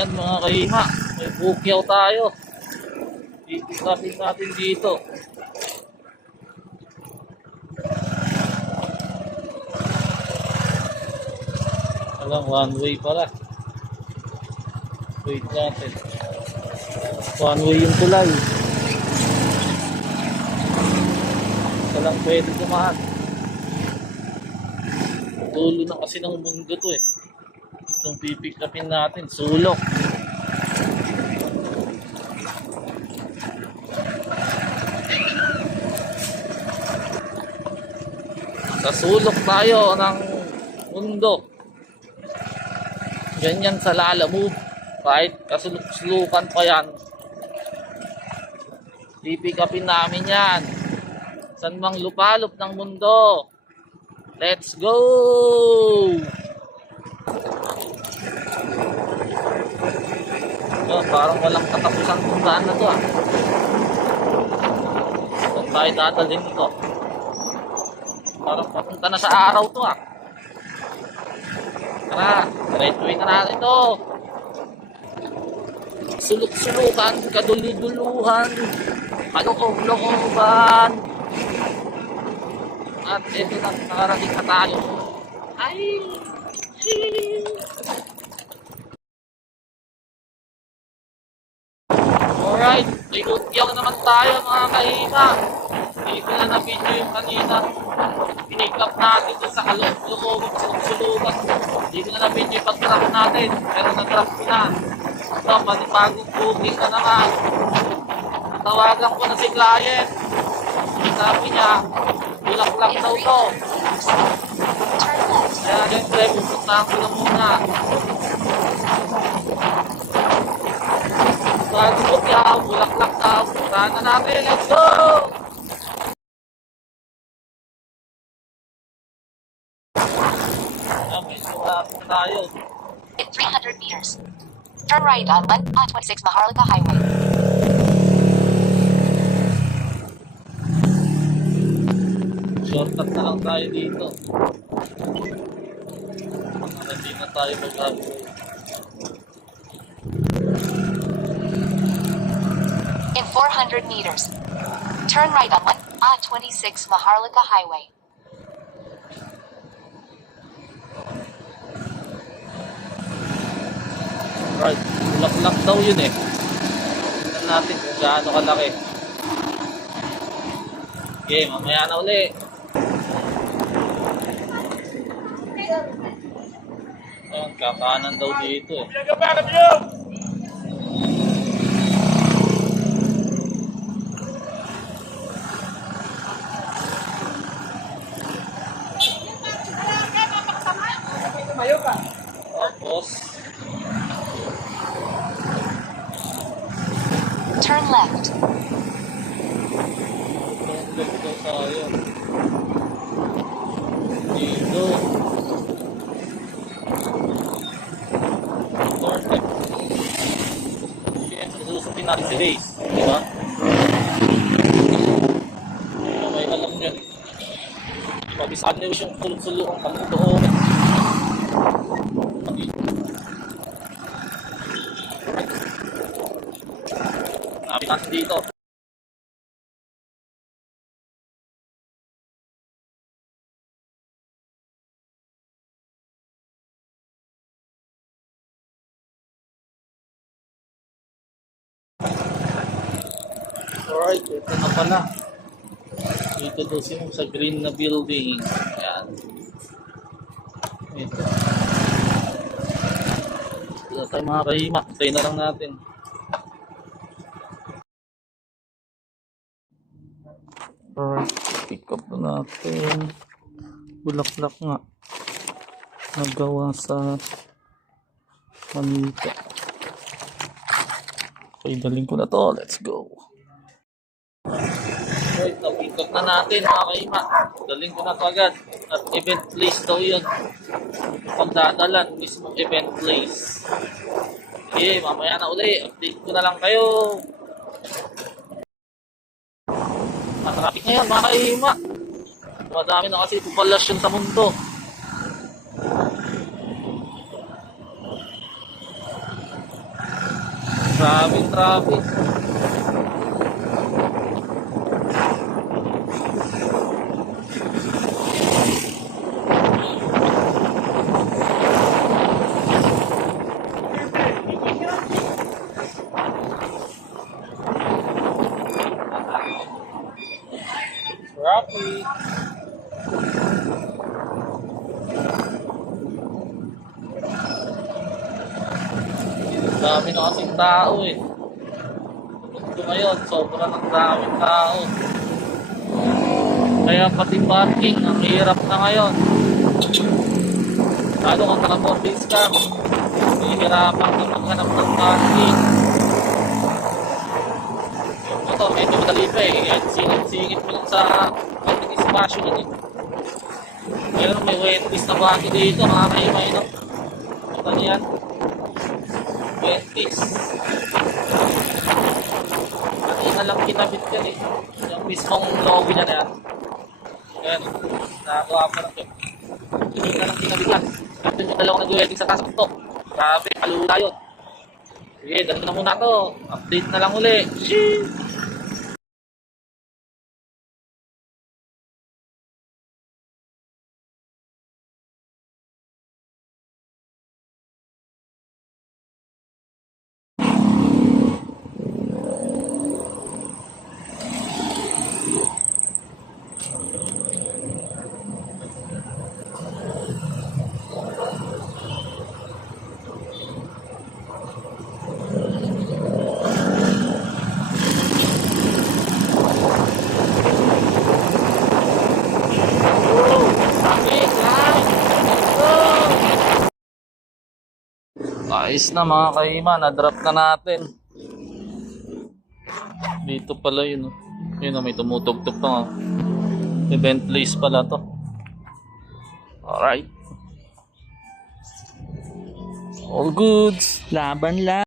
Ayan mga kahima, may bukyaw tayo. Itikapin natin dito. Alam, one way pala. Wait natin. One way yung tulay. Isa lang pwede dumaan. Dulo na kasi ng mundo to eh. Itong pipikapin natin, sulok. Sa sulok tayo ng mundo. Ganyan sa Lalamove. Kahit kasuluk-sulukan pa yan. Pipikapin namin yan. San mang lupalop ng mundo. Let's go! Oh, parang walang katapusan kung daan na to ah. Kung tayo dadalhin ito. Parang papunta na sa araw to ah. Tara, diretsuin na natin ito. Suluk-sulukan, kaduliduluhan, kaloob-looban. At ito na, nakarating na tayo. Ay! Alright, may utyaw naman tayo mga kahima. Hindi ko na na-video yung kanina. Pinick up natin doon sa kaloob-loob, suluk-sulukan. Hindi ko na na-video yung pag-drop natin. Pero na-drop ko na. Ito, panipagong booking na naman. Tawagan ko na si client. Sabi niya, bulak-lak daw to. Kaya siyempre, pupuntahan ko lang muna. Bago ko siya, bulak-lak daw. Puntahan na natin, let's go! Ayan, may suwapin tayo. In 300 meters. Turn right on I-26 Maharlika Highway. Shortcut na lang tayo dito. Hindi na tayo mag-upload. In 400 meters. Turn right on I-26 Maharlika Highway. Right, bulak-lak daw yun eh. Tignan natin kung gaano kalaki. Okay, mamaya na uli. Ayan, kakanan daw dito eh. Tapos, Turn left. dito tayo. Dito. Perfect. Siyempre, susupin natin si Race. Diba? May alam nyo. Pabisan nyo siyang sulok-sulok ang pagkatoon. Namin natin dito. Alright, ito na pala. Dito daw sa green na building. Ayan. Ito. Ito tayo mga kahima. Tayo na lang natin. Alright, pick up na natin. Bulaklak nga. Nagawa sa Manila. Okay, daling ko na to. Let's go. Alright, na-pick up na natin mga kahima. Daling ko na to agad. At event place daw yun. Pagdadalan, mismong event place. Okay, mamaya na uli. Update ko na lang kayo. Matraffic ngayon mga kahima. Madami na kasi populasyon sa mundo. Maraming traffic. Traffic. Dami na kasing tao eh. Ito ngayon, sobrang ang daming tao. Kaya pati parking, ang hirap na ngayon. Lalo kung naka-4 ka, hihirapan ka maghanap ng parking. Ito, medyo madali pa eh. Singit-singit mo lang sa parking espasyo nun eh. Pero may waitlist na baki dito, makakaimay no. Ito niyan. Waitlist. Kanina lang kinabit yan eh. Yung mismong lobby na yan. Ayan, nakagawa ko lang yun. Kanina lang kinabit yan. Ito yung dalawang nag-waiting sa taas ito. Grabe, palula yun. Sige, ganun na muna to. Update na lang uli. Sheesh! Ayos na mga kaima, na-drop na natin. Dito pala yun. Yun may tumutugtog pa. Event place pala to. Alright. All goods. Laban lang.